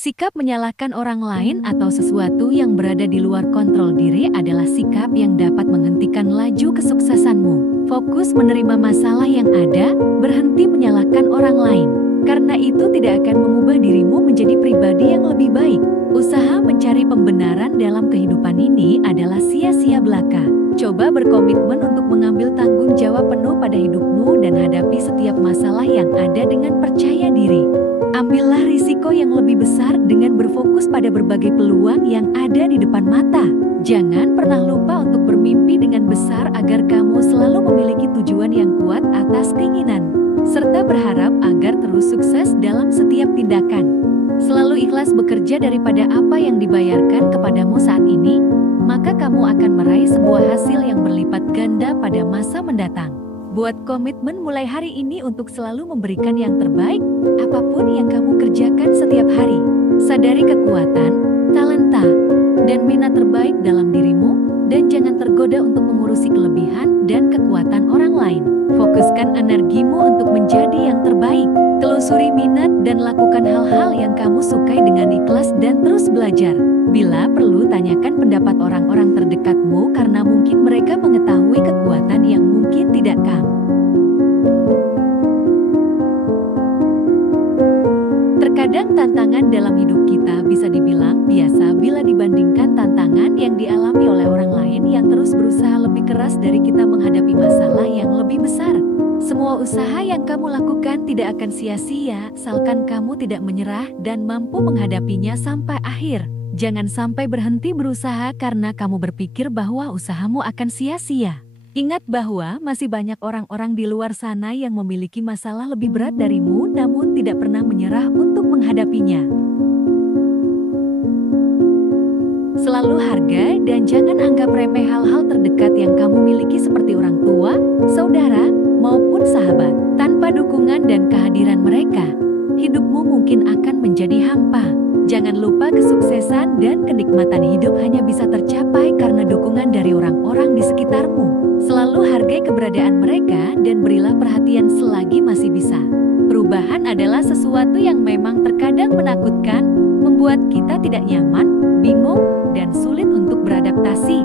Sikap menyalahkan orang lain atau sesuatu yang berada di luar kontrol diri adalah sikap yang dapat menghentikan laju kesuksesanmu. Fokus menerima masalah yang ada, berhenti menyalahkan orang lain. Karena itu tidak akan mengubah dirimu menjadi pribadi yang lebih baik. Usaha mencari pembenaran dalam kehidupan ini adalah sia-sia belaka. Coba berkomitmen untuk mengambil tanggung jawab penuh pada hidupmu dan hadapi setiap masalah yang ada dengan percaya diri. Ambillah risiko yang lebih besar dengan berfokus pada berbagai peluang yang ada di depan mata. Jangan pernah lupa untuk bermimpi dengan besar agar kamu selalu memiliki tujuan yang kuat atas keinginan, serta berharap agar terus sukses dalam setiap tindakan. Selalu ikhlas bekerja daripada apa yang dibayarkan kepadamu saat ini, maka kamu akan meraih sebuah hasil yang berlipat ganda pada masa mendatang. Buat komitmen mulai hari ini untuk selalu memberikan yang terbaik, apapun yang kamu kerjakan setiap hari. Sadari kekuatan, talenta, dan minat terbaik dalam dirimu, dan jangan tergoda untuk mengurusi kelebihan dan kekuatan orang lain. Fokuskan energimu untuk menjadi yang terbaik. Telusuri minat dan lakukan hal-hal yang kamu sukai dengan ikhlas dan terus belajar. Bila perlu, tanyakan pendapat orang-orang terdekatmu karena mungkin mereka mengetahui kekuatan yang mungkin tidak kamu. Terkadang tantangan dalam hidup kita bisa dibilang biasa bila dibandingkan tantangan yang dialami oleh orang lain yang terus berusaha lebih keras dari kita menghadapi masalah yang lebih besar. Semua usaha yang kamu lakukan tidak akan sia-sia asalkan kamu tidak menyerah dan mampu menghadapinya sampai akhir. Jangan sampai berhenti berusaha karena kamu berpikir bahwa usahamu akan sia-sia. Ingat bahwa masih banyak orang-orang di luar sana yang memiliki masalah lebih berat darimu namun tidak pernah menyerah untuk menghadapinya. Selalu harga dan jangan anggap remeh hal-hal terdekat yang kamu miliki seperti orang tua, saudara, maupun sahabat. Tanpa dukungan dan kehadiran mereka, hidupmu mungkin akan menjadi hampa. Jangan lupa kesuksesan dan kenikmatan hidup hanya bisa tercapai karena dukungan dari orang-orang di sekitarmu. Selalu hargai keberadaan mereka dan berilah perhatian selagi masih bisa. Perubahan adalah sesuatu yang memang terkadang menakutkan, membuat kita tidak nyaman, bingung, dan sulit untuk beradaptasi.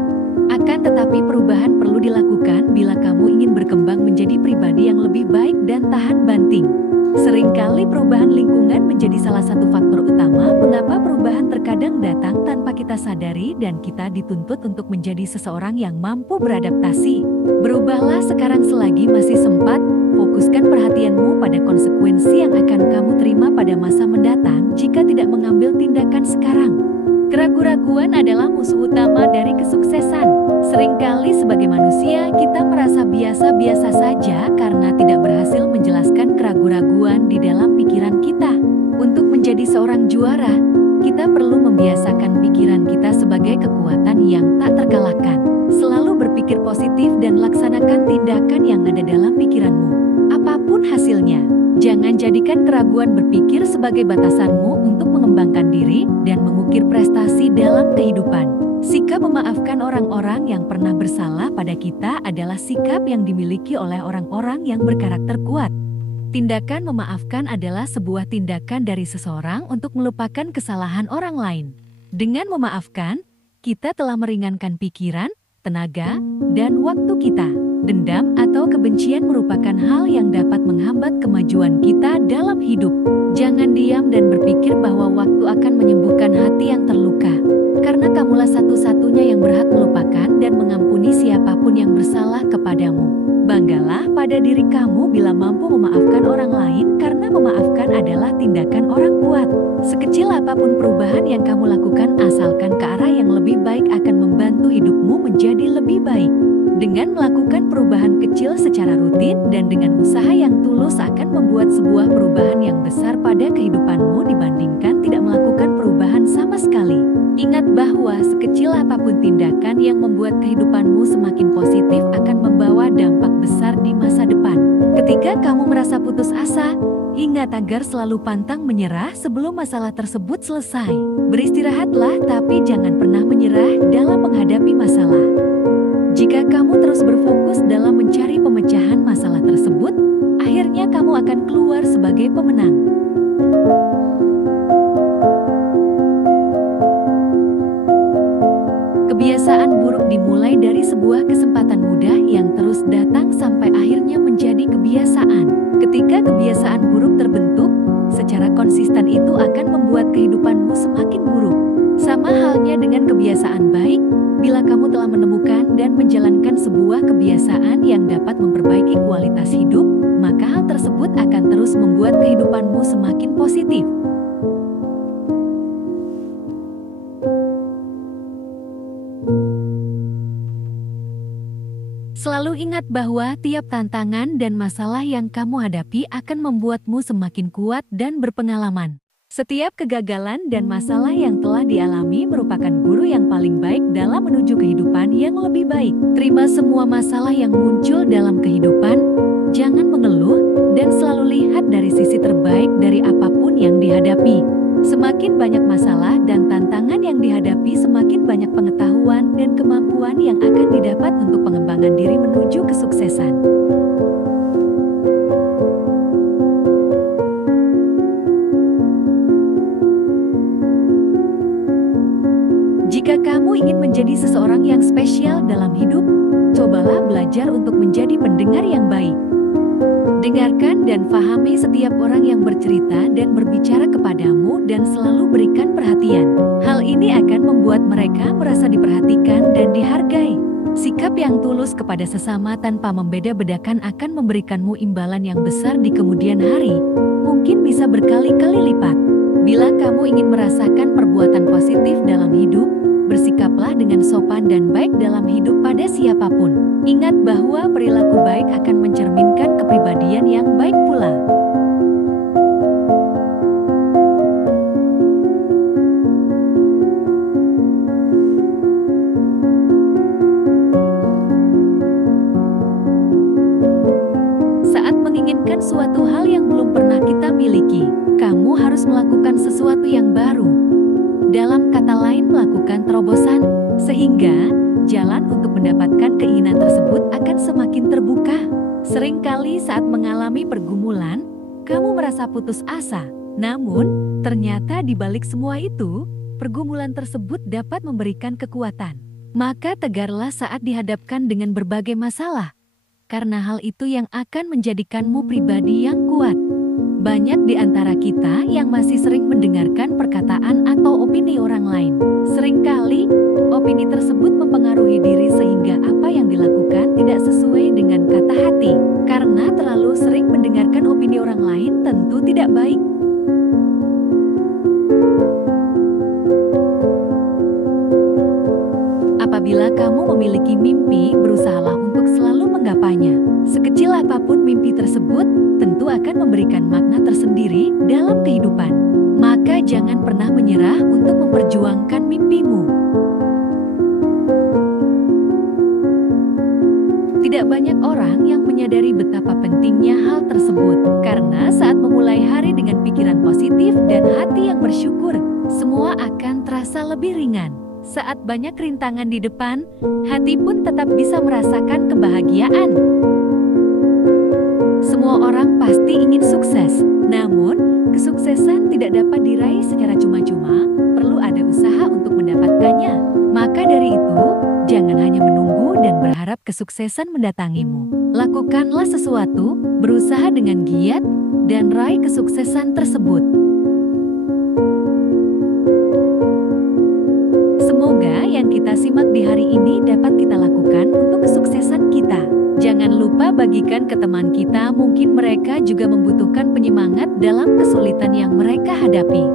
Akan tetapi perubahan perlu dilakukan bila kamu ingin berkembang menjadi pribadi yang lebih baik dan tahan banting. Seringkali perubahan lingkungan menjadi salah satu faktor utama mengapa perubahan terkadang datang tanpa kita sadari dan kita dituntut untuk menjadi seseorang yang mampu beradaptasi. Berubahlah sekarang selagi masih sempat, fokuskan perhatianmu pada konsekuensi yang akan kamu terima pada masa mendatang jika tidak mengambil tindakan sekarang. Keraguan-raguan adalah musuh utama dari kesuksesan. Seringkali sebagai manusia kita merasa biasa-biasa saja karena tidak berhasil menjelaskan keraguan-raguan di dalam pikiran kita. Untuk menjadi seorang juara, kita perlu membiasakan pikiran kita sebagai kekuatan yang tak terkalahkan. Selalu berpikir positif dan laksanakan tindakan yang ada dalam pikiranmu. Apapun hasilnya, jangan jadikan keraguan berpikir sebagai batasanmu untuk mengembangkan diri dan mengukir prestasi dalam kehidupan. Sikap memaafkan orang-orang yang pernah bersalah pada kita adalah sikap yang dimiliki oleh orang-orang yang berkarakter kuat. Tindakan memaafkan adalah sebuah tindakan dari seseorang untuk melupakan kesalahan orang lain. Dengan memaafkan, kita telah meringankan pikiran, tenaga, dan waktu kita. Dendam atau kebencian merupakan hal yang dapat menghambat kemajuan kita dalam hidup. Jangan diam dan berpikir bahwa waktu akan menyembuhkan hati yang terluka. Karena kamulah satu-satunya yang berhak melupakan dan mengampuni siapapun yang bersalah kepadamu. Banggalah pada diri kamu bila mampu memaafkan orang lain karena memaafkan adalah tindakan orang kuat. Sekecil apapun perubahan yang kamu lakukan asalkan ke arah yang lebih baik akan membantu hidupmu menjadi lebih baik. Dengan melakukan perubahan kecil secara rutin dan dengan usaha yang tulus akan membuat sebuah perubahan yang besar pada kehidupanmu dibandingkan tidak melakukan perubahan sama sekali. Ingat bahwa sekecil apapun tindakan yang membuat kehidupanmu semakin positif akan membawa dampak besar di masa depan. Ketika kamu merasa putus asa, ingat agar selalu pantang menyerah sebelum masalah tersebut selesai. Beristirahatlah tapi jangan pernah menyerah dalam menghadapi masalah. Jika kamu terus berfokus dalam mencari pemecahan masalah tersebut, akhirnya kamu akan keluar sebagai pemenang. sebuah kesempatan mudah yang terus datang sampai akhirnya menjadi kebiasaan. Ketika kebiasaan buruk terbentuk, secara konsisten itu akan membuat kehidupanmu semakin buruk. Sama halnya dengan kebiasaan baik, bila kamu telah menemukan dan menjalankan sebuah kebiasaan yang dapat memperbaiki kualitas hidup, maka hal tersebut akan terus membuat kehidupanmu semakin positif. Selalu ingat bahwa tiap tantangan dan masalah yang kamu hadapi akan membuatmu semakin kuat dan berpengalaman. Setiap kegagalan dan masalah yang telah dialami merupakan guru yang paling baik dalam menuju kehidupan yang lebih baik. Terima semua masalah yang muncul dalam kehidupan, jangan mengeluh, dan selalu lihat dari sisi terbaik dari apapun yang dihadapi. Semakin banyak masalah dan tantangan yang dihadapi, semakin banyak pengetahuan dan kemampuan yang akan didapat untuk pengembangan diri menuju kesuksesan. Jika kamu ingin menjadi seseorang yang spesial dalam hidup, cobalah belajar untuk menjadi pendengar yang baik. Dengarkan dan fahami setiap orang yang bercerita dan berbicara kepadamu dan selalu berikan perhatian. Hal ini akan membuat mereka merasa diperhatikan dan dihargai. Sikap yang tulus kepada sesama tanpa membeda-bedakan akan memberikanmu imbalan yang besar di kemudian hari, mungkin bisa berkali-kali lipat. Bila kamu ingin merasakan perbuatan positif dalam hidup, bersikaplah dengan sopan dan baik dalam hidup pada siapapun. Ingat bahwa perilaku baik akan mencerminkan kepribadian yang baik pula. Saat menginginkan suatu hal yang belum pernah kita miliki, kamu harus melakukan sesuatu yang baru. Dalam kata lain, melakukan terobosan, sehingga jalan untuk mendapatkan keinginan tersebut akan semakin terbuka. Seringkali saat mengalami pergumulan, kamu merasa putus asa. Namun, ternyata di balik semua itu, pergumulan tersebut dapat memberikan kekuatan. Maka tegarlah saat dihadapkan dengan berbagai masalah, karena hal itu yang akan menjadikanmu pribadi yang kuat. Banyak di antara kita yang masih sering mendengarkan perkataan atau opini orang lain. Seringkali, opini tersebut mempengaruhi diri sehingga apa yang dilakukan tidak sesuai dengan kata hati. Karena terlalu sering mendengarkan opini orang lain tentu tidak baik. Apabila kamu memiliki mimpi, berusahalah untuk selalu menggapainya. Sekecil apapun mimpi tersebut, tentu akan memberikan makna tersendiri dalam kehidupan. Maka jangan pernah menyerah untuk memperjuangkan mimpimu. Tidak banyak orang yang menyadari betapa pentingnya hal tersebut. Karena saat memulai hari dengan pikiran positif dan hati yang bersyukur, semua akan terasa lebih ringan. Saat banyak rintangan di depan, hati pun tetap bisa merasakan kebahagiaan. Semua orang pasti ingin sukses, namun kesuksesan tidak dapat diraih secara cuma-cuma, perlu ada usaha untuk mendapatkannya. Maka dari itu, jangan hanya menunggu dan berharap kesuksesan mendatangimu. Lakukanlah sesuatu, berusaha dengan giat, dan raih kesuksesan tersebut. Semoga yang kita simak di hari ini dapat kita lakukan untuk kesuksesan kita. Jangan lupa bagikan ke teman kita, mungkin mereka juga membutuhkan penyemangat dalam kesulitan yang mereka hadapi.